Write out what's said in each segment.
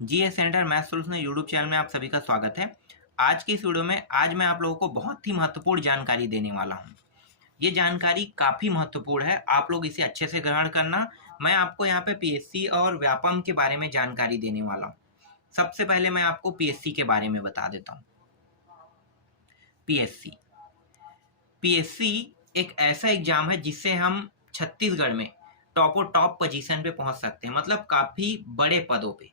GS centre math solution YouTube channel में आप सभी का स्वागत है। आज की इस वीडियो में आज मैं आप लोगों को बहुत ही महत्वपूर्ण जानकारी देने वाला हूँ। ये जानकारी काफ़ी महत्वपूर्ण है, आप लोग इसे अच्छे से ग्रहण करना। मैं आपको यहाँ पे पीएससी और व्यापम के बारे में जानकारी देने वाला हूँ। सबसे पहले मैं आपको पीएससी के बारे में बता देता हूँ। पीएससी पीएससी एक ऐसा एग्जाम है जिससे हम छत्तीसगढ़ में टॉप पोजीशन पे पहुंच सकते हैं, मतलब काफ़ी बड़े पदों पे।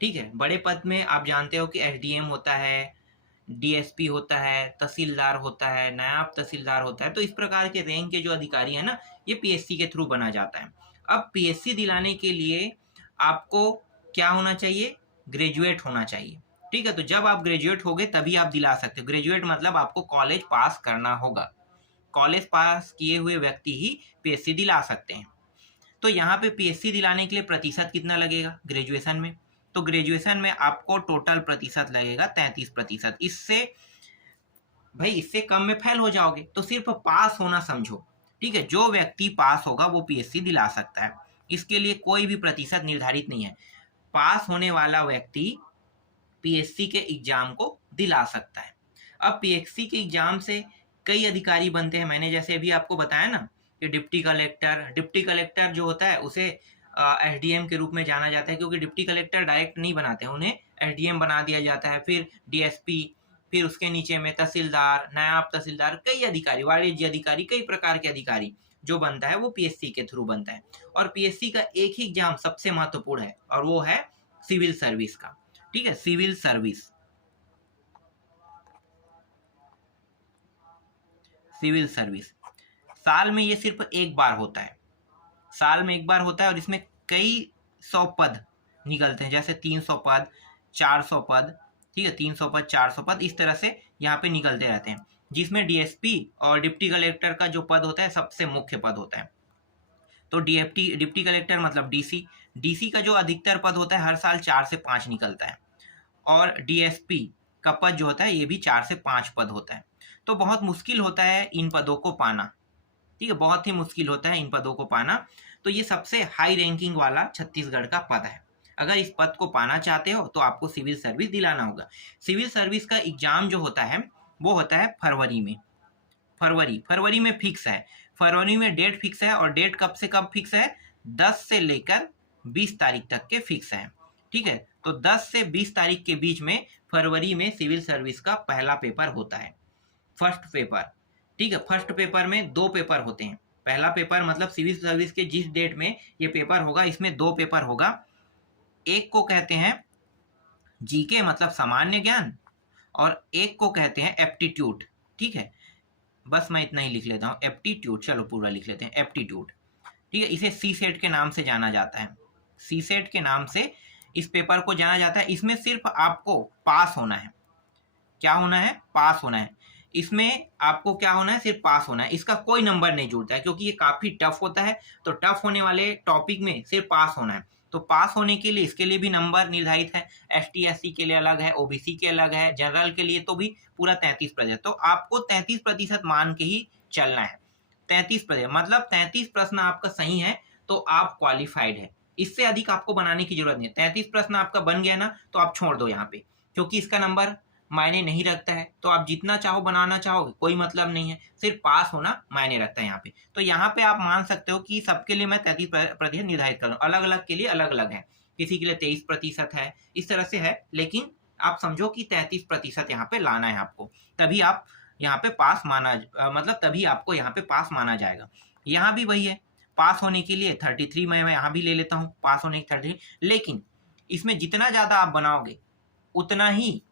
ठीक है, बड़े पद में आप जानते हो कि एसडीएम होता है, डीएसपी होता है, तहसीलदार होता है, नायब तहसीलदार होता है। तो इस प्रकार के रैंक के जो अधिकारी हैं ना, ये पीएससी के थ्रू बना जाता है। अब पीएससी दिलाने के लिए आपको क्या होना चाहिए? ग्रेजुएट होना चाहिए। ठीक है, तो जब आप ग्रेजुएट होगे तभी आप दिला सकते हो। ग्रेजुएट मतलब आपको कॉलेज पास करना होगा। कॉलेज पास किए हुए व्यक्ति ही पीएससी दिला सकते हैं। तो यहाँ पे पीएससी दिलाने के लिए प्रतिशत कितना लगेगा ग्रेजुएशन में? तो ग्रेजुएशन में आपको टोटल प्रतिशत लगेगा 33%। इससे कम में फेल हो जाओगे, तो सिर्फ पास होना समझो। ठीक है, जो व्यक्ति पास होगा वो पीएससी दिला सकता है। इसके लिए कोई भी प्रतिशत निर्धारित नहीं है। पास होने वाला व्यक्ति पीएससी के एग्जाम को दिला सकता है। अब पीएससी के एग्जाम से कई अधिकारी बनते हैं। मैंने जैसे अभी आपको बताया ना कि डिप्टी कलेक्टर जो होता है उसे एसडीएम के रूप में जाना जाता है, क्योंकि डिप्टी कलेक्टर डायरेक्ट नहीं बनाते हैं, उन्हें एसडीएम बना दिया जाता है। फिर डीएसपी, फिर उसके नीचे में तहसीलदार, नायब तहसीलदार, कई अधिकारी, वाणिज्य अधिकारी, कई प्रकार के अधिकारी जो बनता है वो पीएससी के थ्रू बनता है। और पीएससी का एक ही एग्जाम सबसे महत्वपूर्ण है और वो है सिविल सर्विस का। ठीक है, सिविल सर्विस। सिविल सर्विस साल में ये सिर्फ एक बार होता है। साल में एक बार होता है और इसमें कई 100 पद निकलते हैं, जैसे 300 पद, 400 पद। ठीक है, 300 पद, 400 पद, इस तरह से यहाँ पे निकलते रहते हैं, जिसमें डीएसपी और डिप्टी कलेक्टर का जो पद होता है सबसे मुख्य पद होता है। तो डिप्टी कलेक्टर मतलब डीसी। डीसी का जो अधिकतर पद होता है हर साल 4 से 5 निकलता है। और डीएसपी का पद जो होता है ये भी 4 से 5 पद होता है। तो बहुत मुश्किल होता है इन पदों को पाना। ठीक है, बहुत ही मुश्किल होता है इन पदों को पाना। तो ये सबसे हाई रैंकिंग वाला छत्तीसगढ़ का पद है। अगर इस पद को पाना चाहते हो तो आपको सिविल सर्विस दिलाना होगा। सिविल सर्विस का एग्जाम जो होता है वो होता है फरवरी में। फरवरी में फिक्स है। फरवरी में डेट फिक्स है, और डेट कब से कब फिक्स है? 10 से लेकर 20 तारीख तक के फिक्स है। ठीक है, तो 10 से 20 तारीख के बीच में फरवरी में सिविल सर्विस का पहला पेपर होता है, फर्स्ट पेपर। ठीक है, फर्स्ट पेपर में 2 पेपर होते हैं। पहला पेपर मतलब सिविल सर्विस के जिस डेट में ये पेपर होगा, इसमें 2 पेपर होगा। एक को कहते हैं जीके मतलब सामान्य ज्ञान, और एक को कहते हैं एप्टीट्यूड। ठीक है, बस मैं इतना ही लिख लेता हूँ, एप्टीट्यूड। चलो पूरा लिख लेते हैं, एप्टीट्यूड। ठीक है, इसे सी सेट के नाम से जाना जाता है। सी सेट के नाम से इस पेपर को जाना जाता है। इसमें सिर्फ आपको पास होना है। क्या होना है? पास होना है। इसमें आपको क्या होना है? सिर्फ पास होना है। इसका कोई नंबर नहीं जुड़ता है, क्योंकि ये काफ़ी टफ होता है। तो टफ होने वाले टॉपिक में सिर्फ पास होना है। तो पास होने के लिए इसके लिए भी नंबर निर्धारित है। एसटी एससी के लिए अलग है, ओबीसी के अलग है, जनरल के लिए तो भी पूरा 33%। तो आपको 33% मान के ही चलना है। 33% मतलब 33 प्रश्न आपका सही है तो आप क्वालिफाइड है। इससे अधिक आपको बनाने की जरूरत नहीं है। 33 प्रश्न आपका बन गया ना, तो आप छोड़ दो यहाँ पे, क्योंकि इसका नंबर मायने नहीं रखता है। तो आप जितना चाहो बनाना चाहो, कोई मतलब नहीं है। सिर्फ पास होना मायने रखता है यहाँ पे। तो यहाँ पे आप मान सकते हो कि सबके लिए मैं 33% निर्धारित कर रहा हूँ। अलग अलग के लिए अलग अलग है, किसी के लिए 23% है, इस तरह से है। लेकिन आप समझो कि 33% यहाँ पे लाना है आपको, तभी आप यहाँ पे पास माना मतलब तभी आपको यहाँ पे पास माना जाएगा। यहाँ भी वही है, पास होने के लिए 33 मैं यहाँ भी ले लेता हूँ, पास होने की 33। लेकिन इसमें जितना ज़्यादा आप बनाओगे उतना ही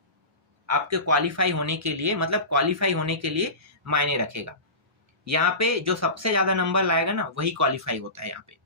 आपके क्वालिफाई होने के लिए, मतलब क्वालिफाई होने के लिए मायने रखेगा। यहाँ पे जो सबसे ज़्यादा नंबर लाएगा ना वही क्वालिफाई होता है यहाँ पे।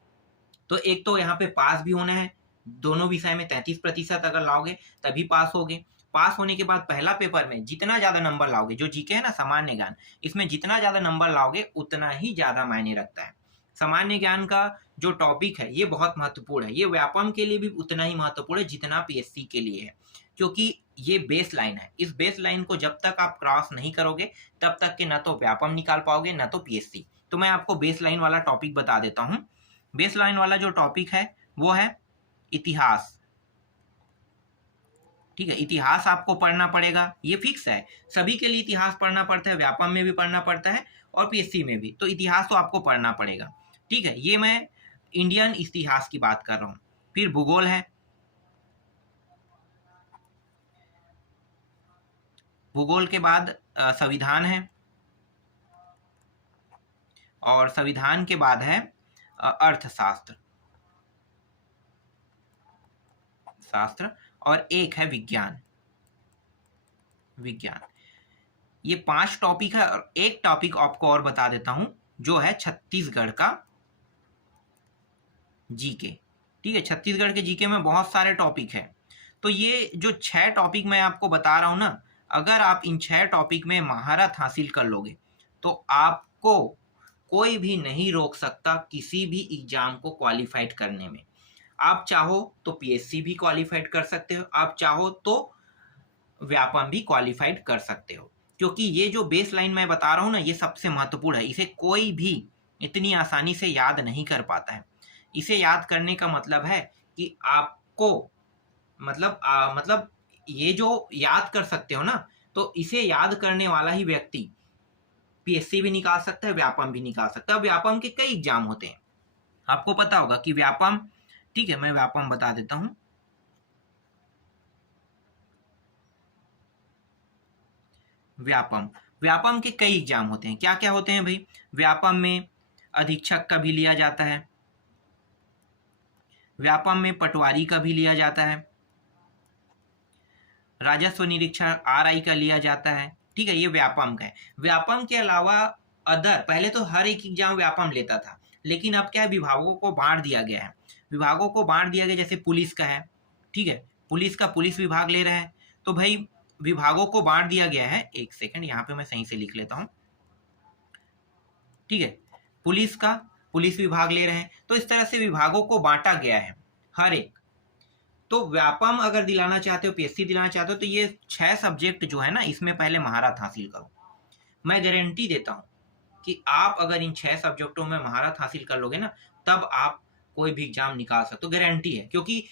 तो एक तो यहाँ पे पास भी होना है, दोनों विषय में 33% अगर लाओगे तभी पास होगे। पास होने के बाद पहला पेपर में जितना ज़्यादा नंबर लाओगे, जो जीके है ना सामान्य ज्ञान, इसमें जितना ज़्यादा नंबर लाओगे उतना ही ज़्यादा मायने रखता है। सामान्य ज्ञान का जो टॉपिक है ये बहुत महत्वपूर्ण है। ये व्यापम के लिए भी उतना ही महत्वपूर्ण है जितना पीएससी के लिए है, क्योंकि ये बेस लाइन है। इस बेस लाइन को जब तक आप क्रॉस नहीं करोगे तब तक के न तो व्यापम निकाल पाओगे न तो पीएससी। तो मैं आपको बेस लाइन वाला टॉपिक बता देता हूँ। बेस लाइन वाला जो टॉपिक है वो है इतिहास। ठीक है, इतिहास आपको पढ़ना पड़ेगा, ये फिक्स है, सभी के लिए इतिहास पढ़ना पड़ता है, व्यापम में भी पढ़ना पड़ता है और पीएससी में भी, तो इतिहास तो आपको पढ़ना पड़ेगा। ठीक है, ये मैं इंडियन इतिहास की बात कर रहा हूँ। फिर भूगोल है, भूगोल के बाद संविधान है, और संविधान के बाद है अर्थशास्त्र, और एक है विज्ञान। ये 5 टॉपिक है, और एक टॉपिक आपको और बता देता हूं जो है छत्तीसगढ़ का जीके। ठीक है, छत्तीसगढ़ के जीके में बहुत सारे टॉपिक है, तो ये जो 6 टॉपिक मैं आपको बता रहा हूं ना, अगर आप इन 6 टॉपिक में महारत हासिल कर लोगे तो आपको कोई भी नहीं रोक सकता किसी भी एग्जाम को क्वालिफाइड करने में। आप चाहो तो पीएससी भी क्वालिफाइड कर सकते हो, आप चाहो तो व्यापम भी क्वालिफाइड कर सकते हो, क्योंकि ये जो बेस लाइन मैं बता रहा हूँ ना, ये सबसे महत्वपूर्ण है। इसे कोई भी इतनी आसानी से याद नहीं कर पाता है। इसे याद करने का मतलब है कि आपको मतलब ये जो याद कर सकते हो ना, तो इसे याद करने वाला ही व्यक्ति पीएससी भी निकाल सकता है, व्यापम भी निकाल सकता है। व्यापम के कई एग्जाम होते हैं, आपको पता होगा कि व्यापम, ठीक है मैं व्यापम बता देता हूं। व्यापम के कई एग्जाम होते हैं। क्या क्या होते हैं भाई? व्यापम में अधीक्षक का भी लिया जाता है, व्यापम में पटवारी का भी लिया जाता है, राजस्व निरीक्षक आरआई का लिया जाता है। ठीक है, ये व्यापम का है। व्यापम के अलावा अदर, पहले तो हर एक एग्जाम व्यापम लेता था, लेकिन अब क्या है, विभागों को बांट दिया गया है। विभागों को बांट दिया गया, जैसे पुलिस का है, ठीक है, पुलिस का पुलिस विभाग ले रहा है, तो भाई विभागों को बांट दिया गया है। एक सेकंड, यहाँ पे मैं सही से लिख लेता हूं। ठीक है, पुलिस का पुलिस विभाग ले रहे हैं, तो इस तरह से विभागों को बांटा गया है हर एक। तो व्यापम अगर दिलाना चाहते हो, पीएससी दिलाना चाहते हो, तो ये 6 सब्जेक्ट जो है ना, इसमें पहले महारत हासिल करो। मैं गारंटी देता हूं कि आप अगर इन 6 सब्जेक्टों में महारत हासिल कर लोगे ना, तब आप कोई भी एग्जाम निकाल सकते हो, गारंटी है। क्योंकि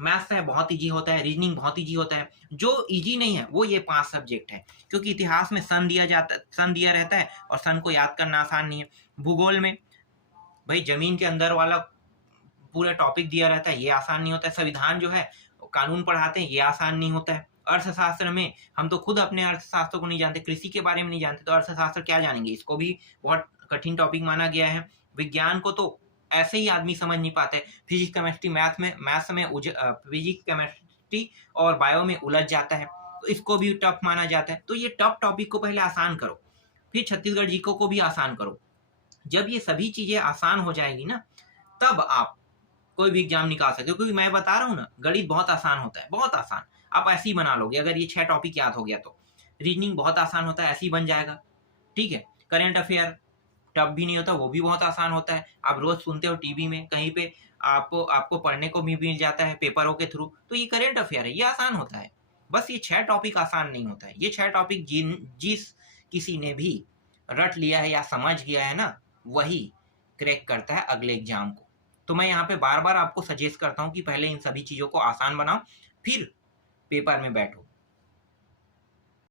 मैथ्स है बहुत ईजी होता है, रीजनिंग बहुत ईजी होता है। जो ईजी नहीं है वो ये 5 सब्जेक्ट है, क्योंकि इतिहास में सन दिया रहता है, और सन को याद करना आसान नहीं है। भूगोल में भाई जमीन के अंदर वाला पूरा टॉपिक दिया रहता है, ये आसान नहीं होता है। संविधान जो है, कानून पढ़ाते हैं, ये आसान नहीं होता है। अर्थशास्त्र में हम तो खुद अपने अर्थशास्त्र को नहीं जानते, कृषि के बारे में नहीं जानते, तो अर्थशास्त्र क्या जानेंगे, इसको भी बहुत कठिन टॉपिक माना गया है। विज्ञान को तो ऐसे ही आदमी समझ नहीं पाते। फिजिक्स केमिस्ट्री फिजिक्स केमिस्ट्री और बायो में उलझ जाता है, तो इसको भी टफ माना जाता है। तो ये टफ टॉपिक को पहले आसान करो, फिर छत्तीसगढ़ जीको को भी आसान करो। जब ये सभी चीजें आसान हो जाएगी ना, तब आप कोई भी एग्जाम निकाल सकते हो। क्योंकि मैं बता रहा हूँ ना, गणित बहुत आसान होता है, बहुत आसान। आप ऐसे ही बना लोगे, अगर ये 6 टॉपिक याद हो गया तो। रीजनिंग बहुत आसान होता है, ऐसे ही बन जाएगा। ठीक है, करेंट अफेयर टफ भी नहीं होता, वो भी बहुत आसान होता है। आप रोज सुनते हो टीवी में, कहीं पे आपको पढ़ने को भी मिल जाता है पेपरों के थ्रू। तो ये करेंट अफेयर है, ये आसान होता है। बस ये 6 टॉपिक आसान नहीं होता है। ये 6 टॉपिक जिस किसी ने भी रट लिया है या समझ गया है ना, वही क्रैक करता है अगले एग्जाम को। तो मैं यहाँ पे बार बार आपको सजेस्ट करता हूँ कि पहले इन सभी चीज़ों को आसान बनाओ, फिर पेपर में बैठो।